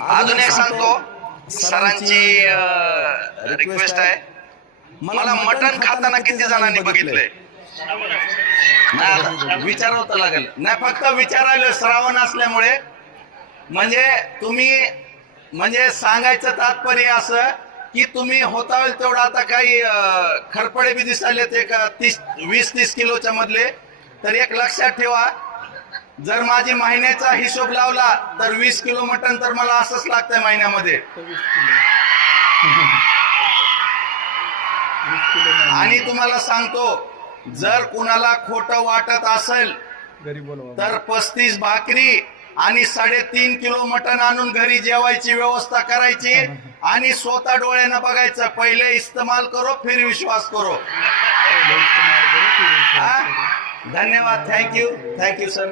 अजून एक सांगतो, सरांची रिक्वेस्ट आहे, मला मटण खाताना किती जणांनी बघितलंय? विचारावं तर लागेल. नाही फक्त विचारायला, श्रावण असल्यामुळे. म्हणजे तुम्ही, म्हणजे सांगायचं तात्पर्य असं की तुम्ही होता होईल तेवढं, आता काही खरपडे बी दिसायले ते 20-30 किलोच्या मधले, तर एक लक्षात ठेवा, जर माझी महिन्याचा हिशोब लावला तर 20 किलो मटण तर मला असंच लागतंय महिन्यामध्ये. आणि तुम्हाला सांगतो, जर कुणाला खोटं वाटत असेल तर 35 भाकरी आणि 3.5 किलो मटण आणून घरी जेवायची व्यवस्था करायची आणि स्वतः डोळ्यानं बघायचं. पहिले इस्तेमाल करो फिर विश्वास करो. धन्यवाद. Thank you sir.